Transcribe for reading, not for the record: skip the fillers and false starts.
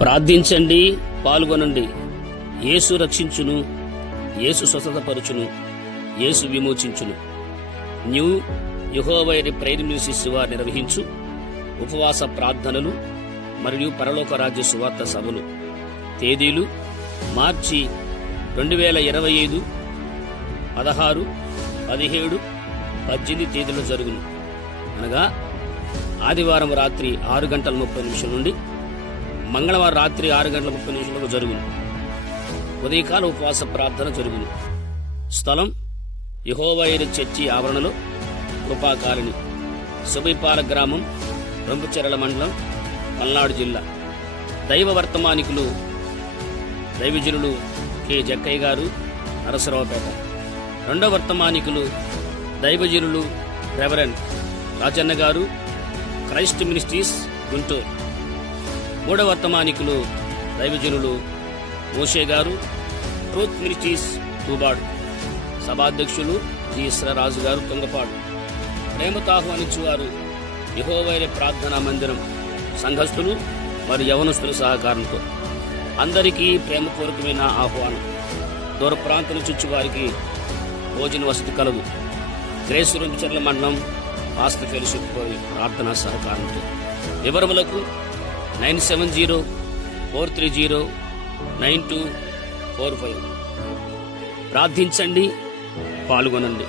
ప్రార్థించండి, పాల్గొనండి. యేసు రక్షించును, యేసు స్వస్థతపరచును, యేసు విమోచించును. న్యూ యెహోవా ప్రేయర్ మినిస్ట్రీస్ వారు నిర్వహించు ఉపవాస ప్రార్థనలు మరియు పరలోక రాజ్య సువార్త సభలు. తేదీలు మార్చి 2025 16, 17, 18 తేదీలో జరుగును. అనగా ఆదివారం రాత్రి 6:30 నుండి మంగళవారం రాత్రి 6:30 జరుగును. ఉదయకాల ఉపవాస ప్రార్థన జరుగును. స్థలం యెహోవా చర్చి ఆవరణలో కృపాకాలనీ, సుబైపాల గ్రామం, రంపుచెరల మండలం, పల్నాడు జిల్లా. దైవ వర్తమానికులు దైవజనులు కె జక్కయ్య గారు, నరసరావుపేట. రెండవ వర్తమానికులు దైవజనులు రెవరెండ్ రాజన్న గారు, క్రైస్ట్ మినిస్ట్రీస్, గుంటూరు. మూడవ వర్తమానికులు దైవజనులు మోషే గారు, ట్రూత్ మినిస్ట్రీస్, తూబాడు. సభాధ్యక్షులు జి ఇస్రారాజు గారు, తుంగపాడు. ప్రేమతో ఆహ్వానించువారు యెహోవా ప్రార్థనా మందిరం సంఘస్థులు మరియు యవనస్తుల సహకారంతో. అందరికీ ప్రేమపూర్వకమైన ఆహ్వానం. దూర ప్రాంతం నుంచి వారికి భోజన వసతి కలదు. గ్రేస్ రంపుచెర్ల మండలం ఆస్తి ఫెలోషిప్ ప్రార్థనా సహకారంతో. వివరములకు 9704309245. ప్రార్థించండి, పాల్గొనండి.